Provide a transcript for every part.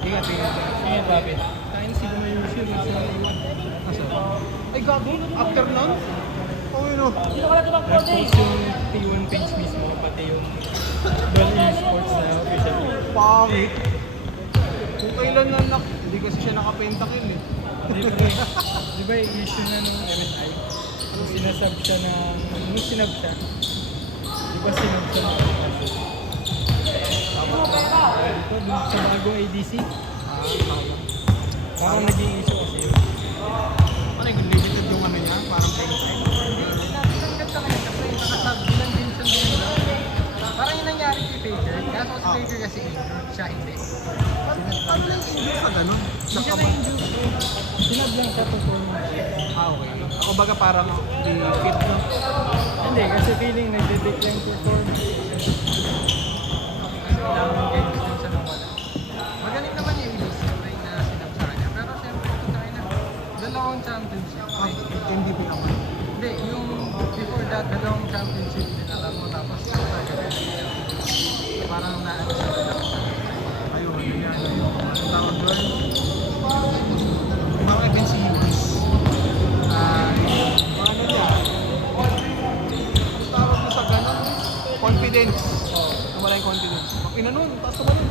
Ingat, ingat. Ingat, Rapid. Kain si Gumayushi rin sa iwan. Asa? Ay, gago. After nun? Oo, yun o. Nag-post yung T1 page mismo, pati yung Dual Esports na official page. Pangit. Kung kailan na hindi kasi siya naka-pentakill eh. Di ba, di ba yung issue na ng MSI? Nung sinasab siya ng... Nung sinab siya, di ba sinab siya ng kaso? Ito, dun sa bagong ADC, Tama. parang naging issue kasi yun. Ano yung limited yung ano niya? Parang pentakill. Parang yung nangyari kay Faker, kaso si Faker kasi siya hindi. Ano lang injury sa ganun? Sa Hindi siya kamay? na-injure. Sinab lang siya performance. Okay. Ako baga parang di fit no? Hindi, kasi feeling nagde-decline performance. Kailangan games din siya nang wala. Magaling naman yung ADC rin na sinab sa kanya. Pero siyempre, tayo na, dalawang championship. MVP naman. Hindi, yung before that, dalawang championship din alam mo, tapos parang naano siya dalawang championship. Ayun, ano yan. Ang tawag doon? Yung mga events series. Ano niya? Ang tawag mo sa ganun? Confidence. Wala yung confidence. Ina nun, taas ka ba nun?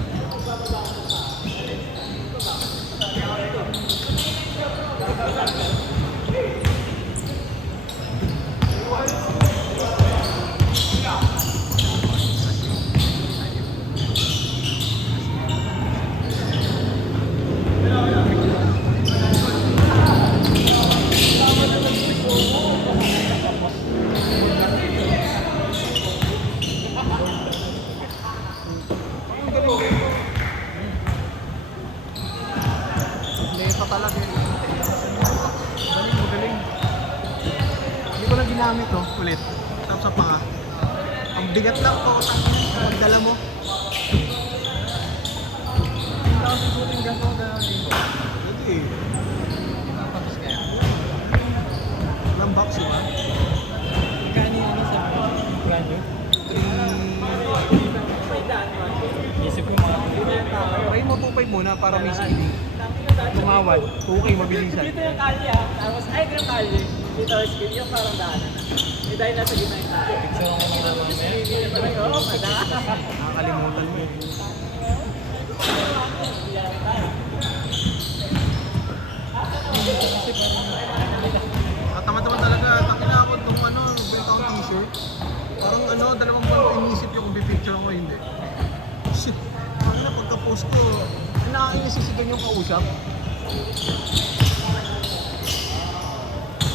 Ang galing. Meta talaga eh. Galing, magaling. Hindi ko lang ginamit no, ulit. Tapos sa panga. Ang bigat lang po, pagdala mo. Hindi ako siguro yung gano'n na dito. Hindi eh. Tapos kaya. Walang box diba? Magkano yung ano sa brand new? 3... Isip ko mga Try mo 2.5 muna para may CD. Tumawad, 2K mabilisan. Dito yung kalye ah. Tapos, ay, ito yung kalye. Dito yung skin, yung parang daanan na. May dahil nasa gitna yung tao. picture ko muna mamaya. Hindi na parang, oo, madaan. Nakakalimutan mo eh. At tama-tama talaga, takin ako itong ano, benta akong t-shirt. Parang ano, dalawang buwan ko inisip yung kung bipicture ako hindi. Shit, parang na pagka-post ko, nakakainisisigan yung kausap.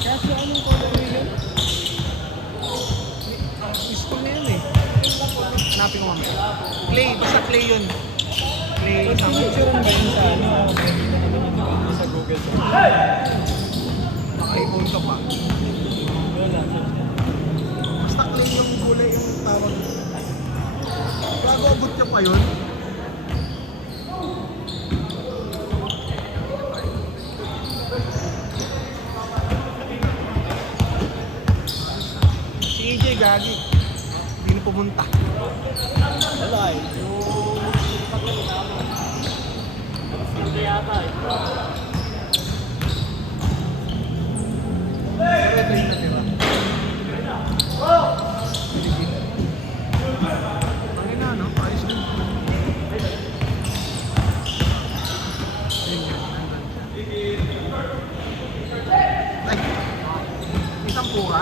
Kaso anong color mo yun? Gusto na yun eh. Hanapin ko mamaya. Clay, basta clay yun. Clay, something. Picture ba yun sa ano? Makikita naman yung sa Google. Naka-iPhone ka pa. Wala. Basta clay yung kulay yung tawag. Gago, abot ka pa yun. Si AJ Gagi. Hindi na pumunta. Wala eh. Hindi yata eh. Pero ito yung natira. Ano na, no? Ayos din. Ayun nga, nandun siya. Ay, isang pura.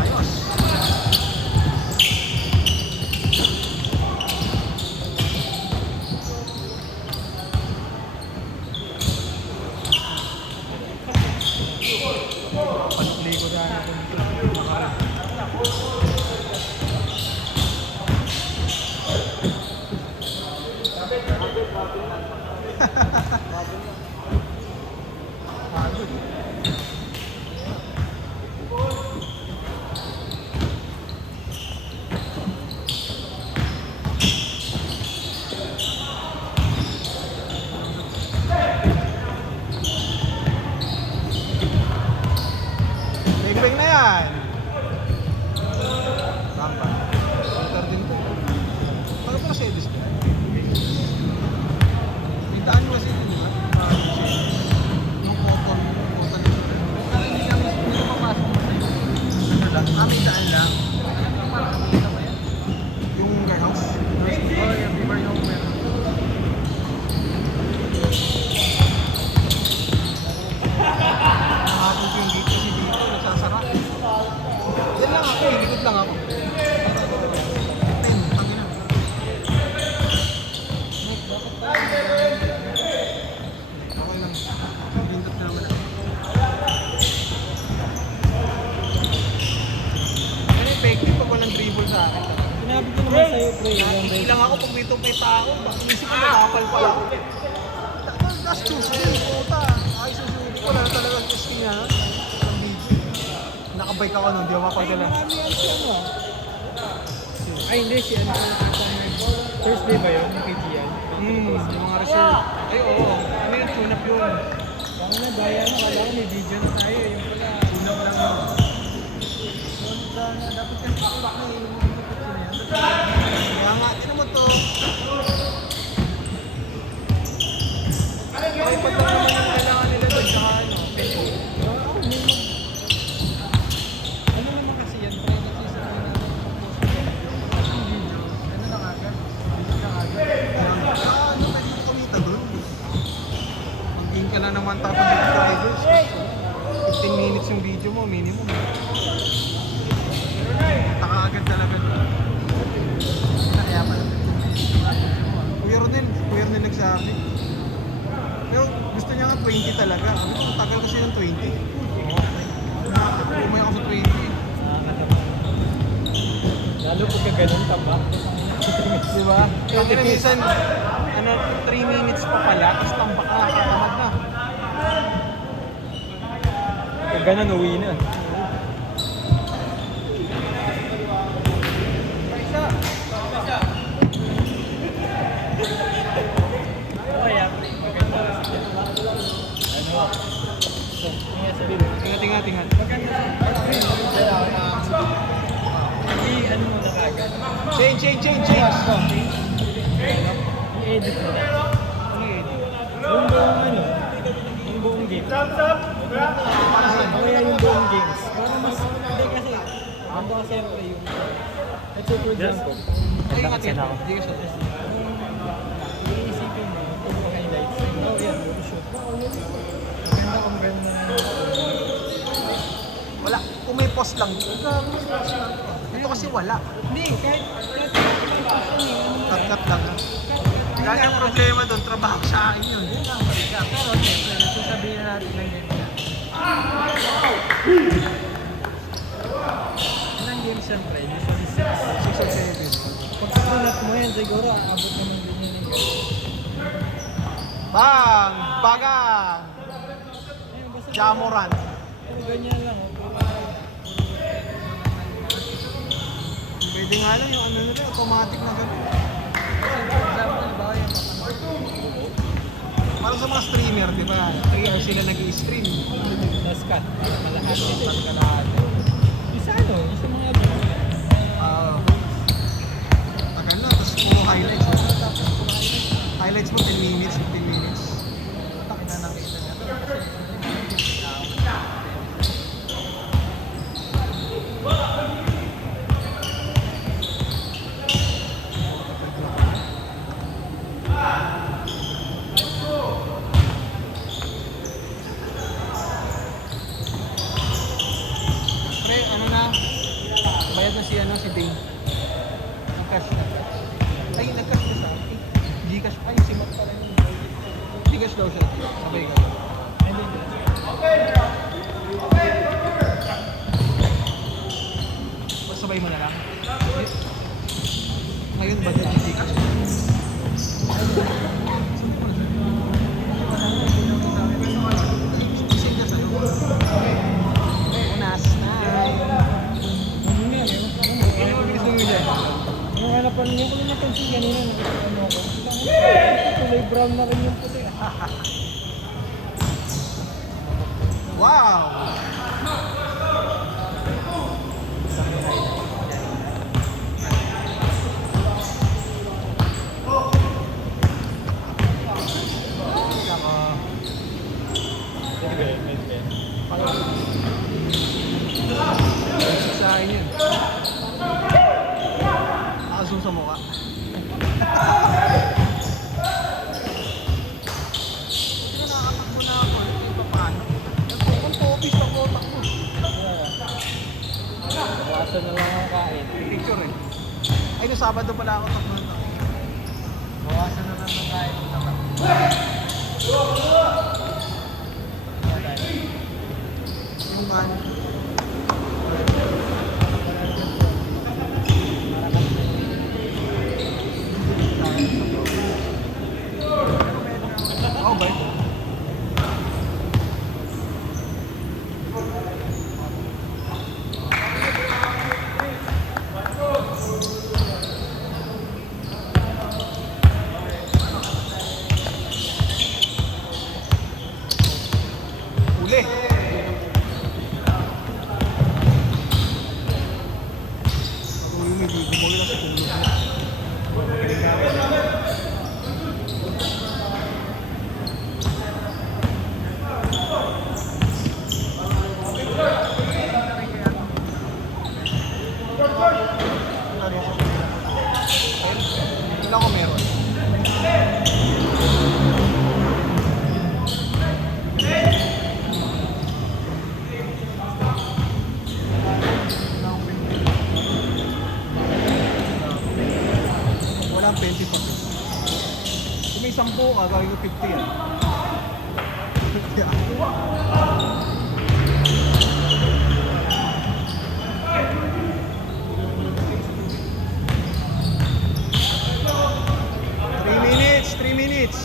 Ayos. tao. Bakit isip ko nakapal pa ako? That's Tuesday, puta. Ay, susubi ko lang talaga ang testing na. Ang video. Nakabike ako nun, di ako makapagdala. Marami yan si ano ah. Ay hindi, si ano. Thursday ba yun? Yung KTL? Yung mga reserve. Ay, oo. Ano yun, tune-up yun. Baka na, daya na. Kala ko may video na tayo. Yung pala. Tune-up lang yun. Dapat kasi pakpak na yung mga picture na yan. Kaya nga, tinan mo to. Ay, pag lang naman yung kailangan nila doon sa ano, Facebook. Ano naman kasi yan? Privacy sa mga Yung video, ano lang agad? Video lang agad. Ano, pwede mo kumita doon. Mag-gain ka lang ng 1,000 subscribers. 15 minutes yung video mo, minimum. Taka agad talaga doon. Kaya pala. Kuya Ronel nagsabi. Pero gusto niya nga 20 talaga. Sabi ko, tagal kasi yung 20. Umay ako sa 20. lalo pagka ganun taba. Di ba? Kaya nga minsan, 3 minutes pa pala, tapos tambak na, katamad na. Pag ganun, uwi na. Ingat. Ano mo na kagad? Change. I-edit mo na. Yung buong ano, yung buong game. Kaya yung buong games. Para mas, hindi kasi, ang baka siyempre yung, let's say for example, Ay, ingat. Hindi ka siya. iisipin mo, yung mga highlights. Oh, yan, shoot. Maganda kung ganda na Wala. Kung may post lang. Ito kasi wala. hindi, kahit Cut lang. Kaya yung problema doon, trabaho sa akin yun. Pero siyempre, nagsasabihin na natin ng ganyan. ilang games siyempre, usually 6. 6 or 7. Pag kakunat mo yan, siguro aabot naman din yun yung Bang! Bagang! ayun, basta Jamoran. pero ganyan lang. Pwede nga lang yung ano nila, automatic na gano'n. Kasi for example, ba yung Parang sa mga streamer, di ba? 3 hours sila nag-i-stream. Tapos cut, malahati. Isa ano, isa mga games. Tagal na, tapos puro highlights. Highlights mo 10 minutes, 15 minutes. pakita ng kita niya. Pre, ano na? Bayad na si Dane. Nag-cash na. Ay, nag-cash na sa akin. Gcash. Ay, si Matt pala yun. Gcash daw siya. Sabay ka. Hindi, Sabay mo na lang. Ngayon ba dyan yung Gcash? Isig na sa'yo. Unas. Ano mo bilis mo yun dyan? yung hanapan niyo ko na napansin kanina, ano ako. Kulay brown na rin yung puti. Wow! Sa akin yun. Nakasum sa mukha. Pero nakakatakbo na ako. Hindi pa paano. Kung popis pa ko, takbo. Bawasan na lang ang kain. Picture eh. Ay, no Sabado pala ako takbo na. Bawasan na lang ng kahit naman. Yung man. Walang 20 pa. Kung may 10 ka, gawin ko 50 yan. 50 ah. 3 minutes, 3 minutes.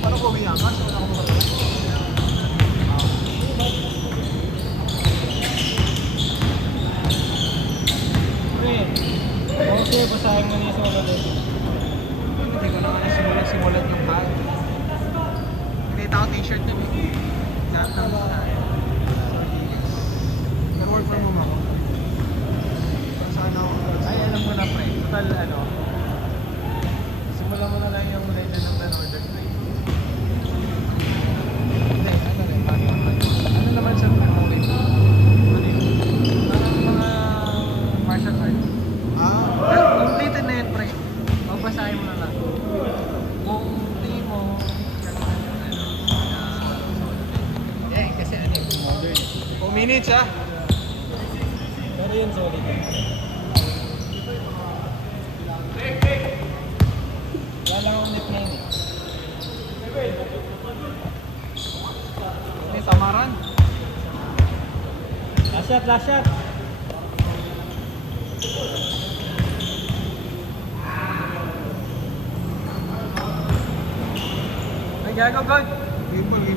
Paano ko umiyak ka? Saan ako makapag? Pre, kasi basahin mo niya sa mga dito. Hindi ko na nga simulat yung bag. Nakita ko t-shirt na may. Lahat ng nag-work from home ako. Saan ako? Ay, alam mo na pre. Total ano. Simulan mo na lang yung Legend of the Northern Blade. Hindi, ano rin, bago naman. Ano naman siya pre, okay. Ano yun? Parang mga martial arts. Well, completed na yun pre. Magbasahin mo na lang. Kung di mo, Eh, kasi ano yung modern. 2 minutes ah. Pero yun solid. Wala lang akong net na yun eh. May tamaran. Last shot, last shot! ay gago God! Game ball, game